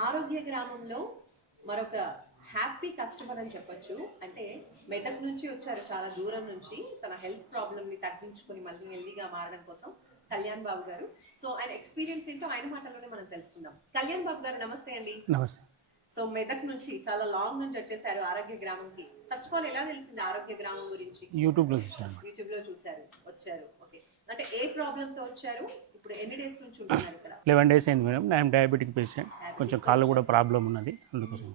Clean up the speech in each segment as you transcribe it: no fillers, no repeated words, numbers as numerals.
ఆరోగ్య గ్రామంలో మరొక హ్యాపీ కస్టమర్ అని చెప్పొచ్చు. అంటే మెదక్ నుంచి వచ్చారు, చాలా దూరం నుంచి తన హెల్త్ ప్రాబ్లమ్ ని తగ్గించుకొని మళ్ళీ హెల్దీగా మారడం కోసం కళ్యాణ్ బాబు గారు. సో ఆయన ఎక్స్పీరియన్స్ ఏంటో ఆయన మాటల్లోనే మనం తెలుసుకుందాం. కళ్యాణ్ బాబు గారు నమస్తే అండి. నమస్తే. సో మెదక్ నుంచి చాలా లాంగ్ నుంచి వచ్చేసారు ఆరోగ్య గ్రామంకి. ఫస్ట్ ఆఫ్ ఆల్ ఎలా తెలిసింది ఆరోగ్య గ్రామం గురించి? యూట్యూబ్ లో చూసాను. చూసారు, వచ్చారు. ఓకే, అంటే ఏ ప్రాబ్లమ్ తో వచ్చారు? ఇప్పుడు ఎన్ని డేస్ నుంచి ఉంటున్నారు ఇక్కడ? 11 days అయింది మేడం. ఐఎమ్ డయాబెటిక్ పేషెంట్, కొంచెం కాళ్ళు కూడా ప్రాబ్లం ఉన్నది, అందుకోసం.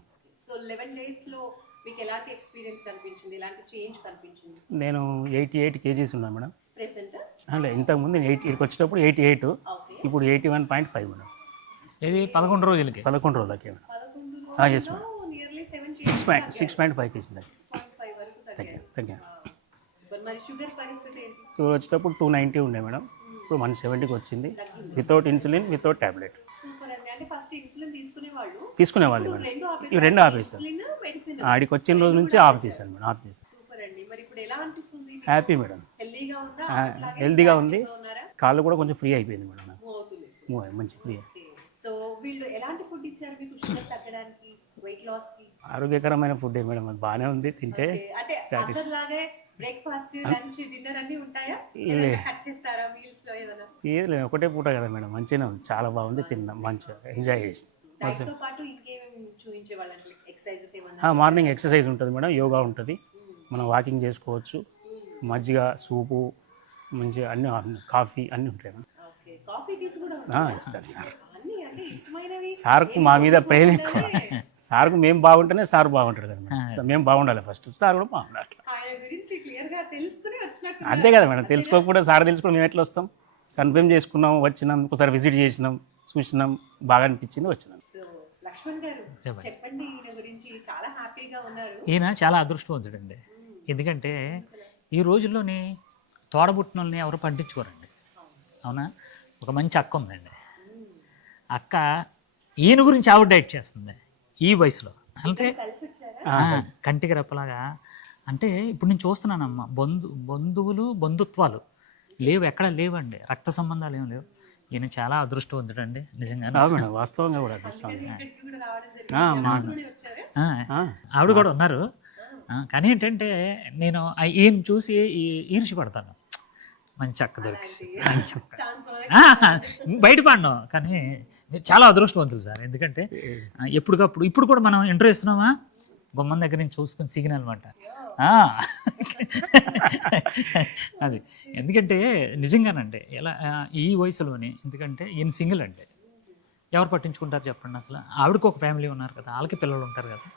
సో 11 days లో మీకు ఎలాంటి ఎక్స్పీరియన్స్ కనిపించింది, ఎలాంటి చేంజ్ కనిపించింది? నేను 88 kgs ఉన్నాను మేడం. ప్రెసెంట్ అంటే ఇంతకుముందు ఇక్కడికి వచ్చేటప్పుడు 88, ఇప్పుడు 81.5 మేడం. ఇది 11 రోజులకి 11 రోజులకి madam. Yes madam. Nearly 6.5 kgs తగ్గాను. మరి షుగర్ పరిస్థితి ఏంటి? సో వచ్చేటప్పుడు 290 ఉండే మేడం, ఇప్పుడు 170కి వచ్చింది. Without insulin, without tablet. Super అండి. అంటే ఫస్ట్ ఇన్సులిన్ తీసుకునేవాళ్ళు మేడం. ఇవి రెండు ఆపేసారు. మెడిసిన్ ఆడికి వచ్చిన రోజు నుంచి ఆఫ్ చేశాను మేడం, ఆఫ్ చేశాను. సూపర్ అండి. మరి ఇప్పుడు ఎలా అనిపిస్తుంది? హ్యాపీ మేడం, హెల్దీగా ఉందా? హెల్దీగా ఉంది. ఉన్నారా? కాళ్ళు కూడా కొంచెం ఫ్రీ అయిపోయింది మేడం నాకు. మూవ్ అవుతుంది. మంచి ఫ్రీ. సో వీళ్ళు ఎలాంటి ఫుడ్ ఇచ్చారు మీకు షుగర్ తగ్గడానికి, వెయిట్ లాస్ కి? ఆరోగ్యకరమైన ఫుడ్ మేడం, అది బాగానే ఉంది తింటే. అంటే అందరిలాగే బ్రేక్ఫాస్ట్, లంచ్, డిన్నర్ అన్ని ఉంటాయా? కట్ చేస్తారా మీల్స్ లో ఏదైనా? ఏది లేదు, ఒకటే పూట కదా మేడం. మంచిగానే ఉంది, చాలా బాగుంది, తిన్నాం, మంచిగా ఎంజాయ్ చేసి. డైట్ తో పాటు ఇంకేమేమి చూపించేవాళ్ళంటే ఎక్సర్సైజెస్ ఏమన్నా? మార్నింగ్ ఎక్సర్సైజ్ ఉంటుంది మేడం, యోగా ఉంటుంది, మనం వాకింగ్ చేసుకోవచ్చు. మజ్జిగ, సూపు, మంచిగా అన్ని, కాఫీ అన్నీ ఉంటాయి మేడం. ఓకే, కాఫీ టీస్ కూడా ఇస్తారు సార్. ఇష్టమైనవి. సార్కు మా మీద ప్రేమ ఎక్కువ. సార్కు మేము బాగుంటేనే సార్ బాగుంటారు కదా మేడం. మేము బాగుండాలి ఫస్ట్, సార్ కూడా బాగుండాలి. ఆయన గురించి క్లియర్ గా తెలుసుకుని వచ్చినట్టు. అంతే కదా మేడం, తెలుసుకోకుండా సార్ తెలుసుకుని మేము ఎట్లా వస్తాం? కన్ఫర్మ్ చేసుకున్నాం, వచ్చినాం, ఒకసారి విజిట్ చేసినాం, చూసినాం, బాగా అనిపించింది, వచ్చినాం. సో లక్ష్మణ్ గారు చెప్పండి, ఈయన గురించి. చాలా హ్యాపీగా ఉన్నారు. ఈయన చాలా అదృష్టవంతుడండి. ఎందుకంటే ఈ రోజుల్లోని తోడబుట్టినోళ్ళని ఎవరు పట్టించుకోరండి, అవునా? ఒక మంచి అక్క ఉందండి. అక్క ఈయన గురించి ఆవిడ డైట్ చేస్తుంది ఈ వయసులో. అంటే కలిసి వచ్చారా? కంటికి రెప్పలాగా. అంటే ఇప్పుడు నేను చూస్తున్నానమ్మా, బంధువులు, బంధుత్వాలు లేవు, ఎక్కడ లేవండి, రక్త సంబంధాలు ఏం లేవు. ఈయన చాలా అదృష్టవంతుడండి నిజంగా మేడం, వాస్తవంగా కూడా అదృష్టం. ఆవిడ కూడా ఉన్నారు. కానీ ఏంటంటే నేను ఈయన చూసి ఈర్ష్యపడతాను. మంచి అక్క దొరికి బయటపడినాం. కానీ చాలా అదృష్టవంతులు సార్. ఎందుకంటే ఎప్పటికప్పుడు, ఇప్పుడు కూడా మనం ఇంటర్వ్యూ ఇస్తున్నామా, గుమ్మం దగ్గర నుంచి చూసుకుని సిగ్నల్ అనమాట అది. ఎందుకంటే నిజంగానండి, ఎలా ఈ వయసులోనే, ఎందుకంటే ఈయన సింగిల్ అంటే ఎవరు పట్టించుకుంటారు చెప్పండి అసలు? ఆవిడకి ఒక ఫ్యామిలీ ఉన్నారు కదా, వాళ్ళకి పిల్లలు ఉంటారు కదా.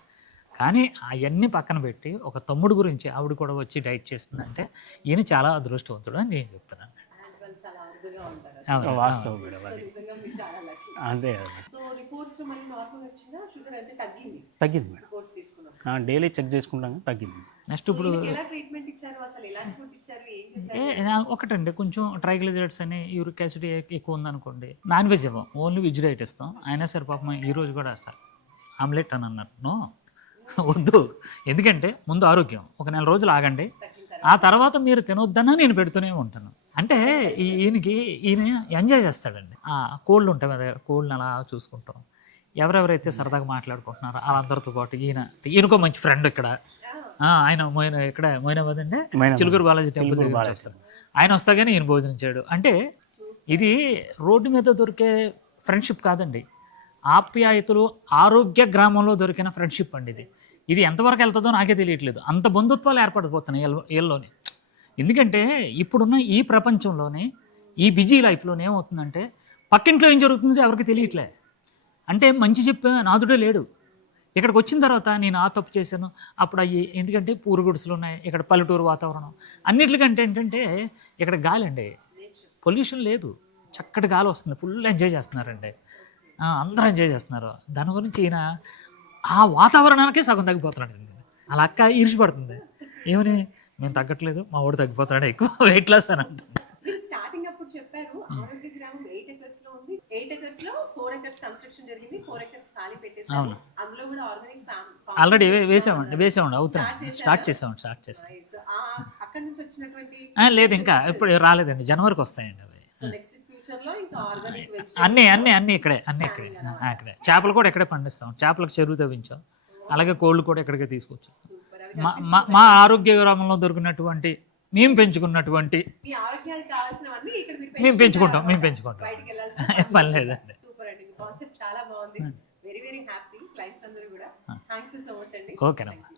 కానీ అవన్నీ పక్కన పెట్టి ఒక తమ్ముడు గురించి ఆవిడ కూడా వచ్చి డైట్ చేస్తుందంటే ఈయన చాలా అదృష్టవంతుడు అని నేను చెప్తున్నాను. వాస్తవం మేడం, అది అంతే. తగ్గింది మేడం, డైలీ చెక్ చేసుకుంటాం, తగ్గింది. నెక్స్ట్ ఇప్పుడు ఒకటండి, కొంచెం ట్రైగ్లిజరైడ్స్ అని, యూరిక్ యాసిడ్ ఎక్కువ ఉందనుకోండి, నాన్ వెజ్ ఇవ్వం, ఓన్లీ వెజ్ డైట్ ఇస్తాం. అయినా సరే పాపం ఈరోజు కూడా సార్ ఆమ్లెట్ అని అన్నారు. నో, వద్దు. ఎందుకంటే ముందు ఆరోగ్యం, ఒక 4 రోజులు ఆగండి, ఆ తర్వాత మీరు తినొద్దన్నా నేను పెడుతూనే ఉంటాను. అంటే ఈయన ఎంజాయ్ చేస్తాడండి. కోళ్ళు ఉంటాయి కదా, కోళ్ళని అలా చూసుకుంటాం. ఎవరెవరైతే సరదాగా మాట్లాడుకుంటున్నారో వాళ్ళందరితో పాటు ఈయనకో మంచి ఫ్రెండ్ ఇక్కడ. ఆయన ఇక్కడ మొయినాబాద్ అండి, చిలుకూరు బాలాజీ టెంపుల్ వస్తారు. ఆయన వస్తా కానీ ఈయన భోజనం చేయడు. అంటే ఇది రోడ్డు మీద దొరికే ఫ్రెండ్షిప్ కాదండి, ఆప్యాయతలు ఆరోగ్య గ్రామంలో దొరికిన ఫ్రెండ్షిప్ అండి ఇది. ఇది ఎంతవరకు వెళ్తుందో నాకే తెలియట్లేదు. అంత బంధుత్వాలు ఏర్పడిపోతున్నాయి వీళ్ళలోనే. ఎందుకంటే ఇప్పుడున్న ఈ ప్రపంచంలోనే, ఈ బిజీ లైఫ్లోనే ఏమవుతుందంటే పక్కింట్లో ఏం జరుగుతుందో ఎవరికి తెలియట్లే. అంటే మంచి చెప్పే నాదుడే లేడు. ఇక్కడికి వచ్చిన తర్వాత నేను ఆ తప్పు చేశాను అప్పుడు అయ్యి, ఎందుకంటే పూరు గుడిసెలు ఉన్నాయి ఇక్కడ, పల్లెటూరు వాతావరణం. అన్నిటికంటే ఏంటంటే ఇక్కడ గాలి అండి, పొల్యూషన్ లేదు, చక్కటి గాలి వస్తుంది, ఫుల్ ఎంజాయ్ చేస్తున్నారండి, అందరూ ఎంజాయ్ చేస్తున్నారు. దాని గురించి ఈయన ఆ వాతావరణానికే సగం తగ్గిపోతున్నాడు. అలా అక్క ఈర్ష్యపడుతుంది, ఏమని మేము తగ్గట్లేదు, మా వాడు తగ్గిపోతున్నాడు, ఎక్కువ వెయిట్ లాస్ అని అంటుంది. స్టార్టింగ్ అప్పుడు చెప్పారు ఆరోగ్య గ్రామం 8 acres లో ఉంది, 8 acres లో 4 acres కన్స్ట్రక్షన్ జరిగింది, 4 acres ఖాళీ పెట్టేసారు. అందులో కూడా ఆర్గానిక్ ఆల్రెడీ వేసామండి అవుతుంది, స్టార్ట్ చేసాం. అక్కడ నుంచి వచ్చినటువంటి లేదు, ఇంకా ఇప్పుడు రాలేదండి, జనవరికి వస్తాయండి అవి. నెక్స్ట్ ఫ్యూచర్ లో ఆర్గానిక్ అన్నీ ఇక్కడే ఇక్కడే చేపలు కూడా ఇక్కడే పండిస్తాం. చేపలకు చెరువు తవ్వించాం. అలాగే కోళ్ళు కూడా ఇక్కడికే తీసుకొచ్చాం. మా ఆరోగ్య గ్రామంలో దొరికినటువంటి మేము పెంచుకున్నటువంటి మీ ఆరోగ్యానికి కావాల్సినవన్నీ ఇక్కడ మీరు మేము పెంచుకుంటాం బయటికి వెళ్ళాల్సిన పని లేదండి. సూపర్ అండి. కాన్సెప్ట్ చాలా బాగుంది. వెరీ వెరీ హ్యాపీ క్లయింట్స్ అందరూ కూడా. థ్యాంక్ యూ సో మచ్ అండి. ఓకేనమ్మా.